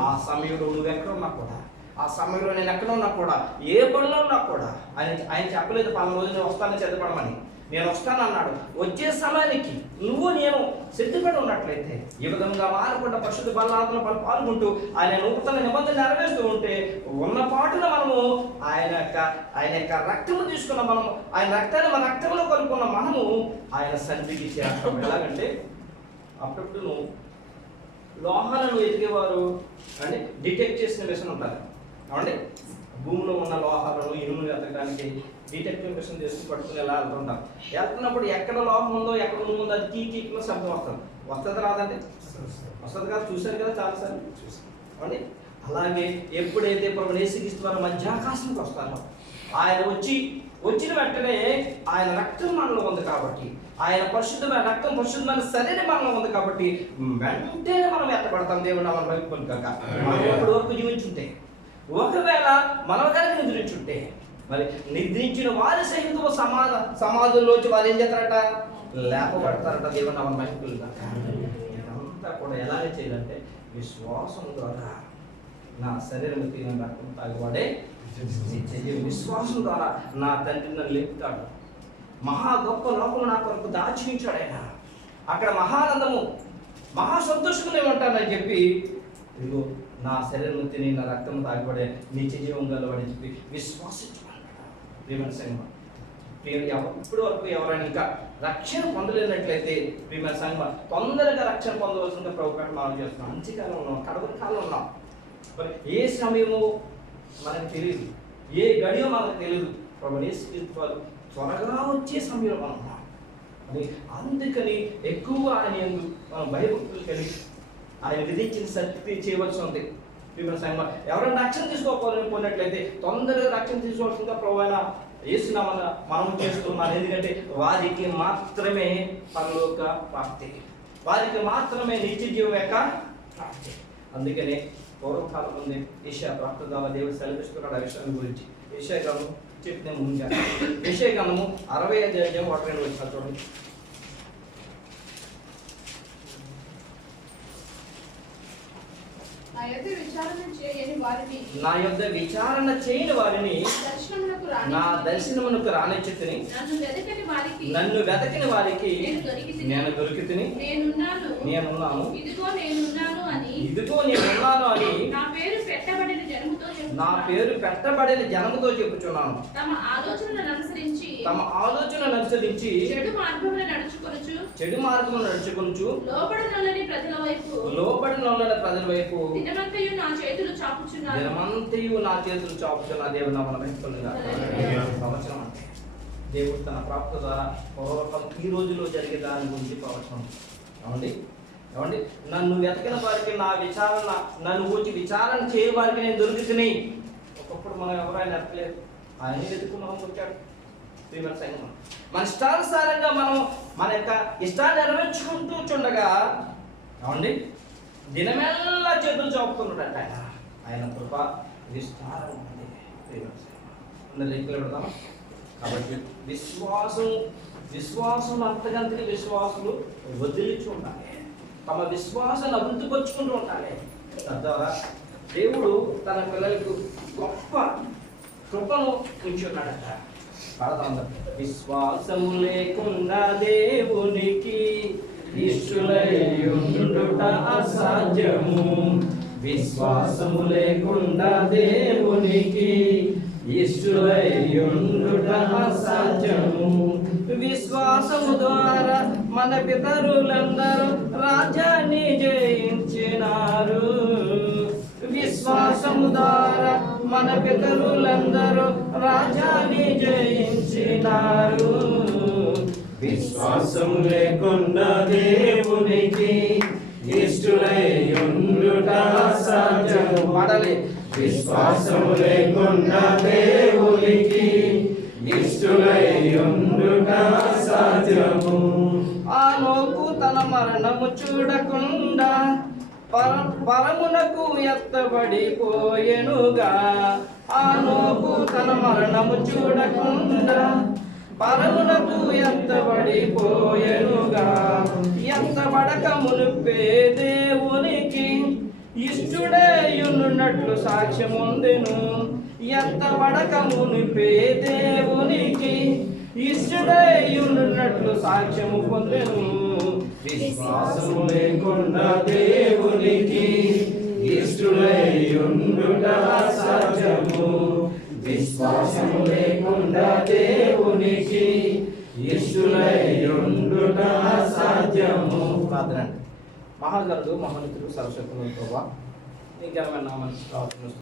ఆ సమయంలో నువ్వు ఎక్కడ ఉన్నా కూడా, ఆ సమయంలో నేను ఎక్కడ ఉన్నా కూడా, ఏ పనిలో ఉన్నా కూడా ఆయన చెప్పలేదు పలానా రోజు నేను వస్తానని సిద్ధపడమని. నేను వస్తాను అన్నాడు. వచ్చే సమయానికి నువ్వు నేను సిద్ధపడి ఉన్నట్లయితే ఈ విధంగా మారకుండా పరిశుద్ధ బల్లాతలో పాల్గొంటూ ఆయన నూతన నిబంధన నెరవేరుస్తూ ఉంటే ఉన్న పాటున మనము ఆయన యొక్క రక్తము తీసుకున్న మనము, ఆయన రక్తాన్ని మన రక్తంలో కలుపుకున్న మనము ఆయన సన్నిధికి చేస్తాం. ఎలాగంటే అప్పుడప్పుడు నువ్వు లోహాలను ఎదిగేవారు అంటే డిటెక్ట్ చేసిన మిషన్ ఉంటారు కాబట్టి భూమిలో ఉన్న లోహాలను ఇనుమును ఎతకడానికి డిటెక్టివ్ మిషన్ తీసుకుని పట్టుకుని ఎలా వెళ్తుంటాం. వెళ్తున్నప్పుడు ఎక్కడ లోహం ఉందో ఎక్కడ ఉందో అది కీకిలో శబ్దం వస్తుంది రాదండి, వస్తుంది కదా, చూశారు కదా చాలాసార్లు చూసారు. అలాగే ఎప్పుడైతే ప్రభువు యేసుక్రీస్తు వారు మధ్యాకాశానికి వస్తారో ఆయన వచ్చిన వెంటనే ఆయన రక్తం మనలో ఉంది కాబట్టి, ఆయన పరిశుద్ధమైన రక్తం పరిశుద్ధమైన శరీరం మనలో ఉంది కాబట్టి వెంటనే మనం ఎత్తపడతాం. దేవుడు మన వైపు కాక మనం ఎప్పటి వరకు జీవించుంటే, ఒకవేళ మనం కనుక నిద్రించుంటే మరి నిద్రించిన వారి సహితం సమాధుల్లోంచి వారు ఏం చేస్తారట, లేపబడతారట. దేవుడు మన వైపు కాక. ఇదంతా కూడా ఎలాగే చేయాలంటే విశ్వాసం ద్వారా నా శరీరం తిన రక్తం తాగువాడే విశ్వాసం ద్వారా నా తండ్రి నన్ను లేపుతాడు. మహా గొప్ప లోకము నా కొరకు దాచించాడు ఆయన. అక్కడ మహానందము మహా సంతోషంగా ఉంటానని చెప్పి ఇదిగో నా శరీరం తిని నా రక్తం తాగిపడే నిత్య జీవం గలవాడని చెప్పి విశ్వాసించమన్నాడు. ప్రియమైన సంఘం, ఇప్పటి వరకు ఎవరైనా ఇంకా రక్షణ పొందలేనట్లయితే ప్రియమైన సంఘం తొందరగా రక్షణ పొందవలసిన ప్రభుత్వం మనం చేస్తున్నాం. అంత్యకాలం ఉన్నాం, కడవరి కాలం ఉన్నాం. మరి ఏ సమయమో మనకు తెలియదు, ఏ గడియో మనకు తెలియదు. ప్రభువు యేసుక్రీస్తు వారు త్వరగా వచ్చే సమయంలో మనం ఉన్నాం. అని అందుకని ఎక్కువ ఆయన యందు మనం భయభక్తులు కలిగి ఆయన విధించిన శక్తి చేయవలసి ఉంది. ఎవరైనా రక్షణ తీసుకోకపోయినట్లయితే తొందరగా రక్షణ తీసుకోవాల్సిందిగా ప్రభువైన యేసునామమున మనం చేస్తున్నాం. ఎందుకంటే వారికి మాత్రమే పరలోక ప్రాప్తి, వారికి మాత్రమే నిత్య జీవం యొక్క ప్రాప్తి. అందుకనే పూర్వకాలం ఉంది యెషయా ప్రాప్తి ద్వారా దేవుడు సెలవిస్తున్నాడు ఆ విషయాన్ని గురించి. యెషయా గ్రంథం చెప్పిన ముందుగా యెషయా గ్రంథము 60వ అధ్యాయం 1-2 వచ్చిన చూడండి. నా యొద్ద విచారణ చేయని వారిని నా దర్శనమునకు రానిచ్చితిని, నన్ను వెతకని వారికి నేను దొరికితిని, నేనున్నాను, ఇదిగో నేనున్నాను అని నా పేరు పెట్టబడిన జనముతో చెప్పుచున్నాను. తమ ఆలోచనలను అనుసరించి చెడు మార్గమును నడుచుకొనుచు లోబడనొల్లని ప్రజల వైపు దినమంతయు నా చేతులు చాపుచున్నా. దేవుడు నామమున మహిమపొందుగా. ప్రవచనం అంటే దేవుడు తన ప్రాప్తి ద్వారా ఈ రోజులో జరిగే దాని గురించి ప్రవచనం. ఏమండి నన్ను వెతకిన వారికి నా విచారణ, నన్ను గురించి విచారణ చేయ వారికి నేను దొరుకుతుని. ఒకప్పుడు మనం ఎవరైనా ఎత్తలేదు, ఆయన వెతుకు మనం వచ్చాడు. మన ఇష్టానుసారంగా మనం మన యొక్క ఇష్టాన్ని నెరవేర్చుకుంటూ చుండగా ఏమండి దినమెల్లా చేతులు చాపుతున్నాడంట ఆయన కృప విస్తారం ఉంది. పెడతాం కాబట్టి విశ్వాసం అంతగంతని విశ్వాసులు వదిలించి ఉండాలి, తమ విశ్వాసాన్ని అభివృద్ధిపరుచుకుంటూ ఉండాలి. తద్వారా దేవుడు తన పిల్లలకు గొప్ప కృపను ఉంచి ఉన్నాడట. విశ్వాసము లేకుండా దేవునికి ఇష్టులైయుండుట అసాధ్యము. విశ్వాసము లేకుండా దేవునికి ఇష్టులైయుండుట అసాధ్యము. విశ్వాసము ద్వారా మన పితరులందరూ రాజ్యాన్ని జయించినారు. విశ్వాసము ద్వారా మన పితరులందరూ రాజ్యాన్ని జయించినారు. విశ్వాసము లేకుండా దేవునికి ఇష్టులై ఉండుట అసాధ్యము. పాడాలి. విశ్వాసము లేకుండా దేవునికి ఇష్టులై ఉండుట అసాధ్యము. హనోకు తన మరణము చూడకుండా పరమునకు ఎత్తబడిపోయెనుగా. హనోకు తన మరణము చూడకుండా పరమునకు ఎత్తబడిపోయెనుగా. ఎత్తబడక మునుపే దేవునికి ఇష్టుడైయున్నట్లు సాక్ష్యం పొందెను. ఎత్తబడక మునుపే దేవునికి ఇష్టుడైయున్నట్లు సాక్ష్యము పొందెను. విశ్వాసము లేకుండా దేవునికి ఇష్టులై ఉండుట అసాధ్యము. విశ్వాసము లేకుండా దేవునికి ఇష్టులై ఉండుట అసాధ్యము. ప్రార్థన. మహాగణుడు మహోన్నతుడు సర్వశక్తుడు ప్రభువా, నీ ఘనమైన నామానికి స్తోత్రములు.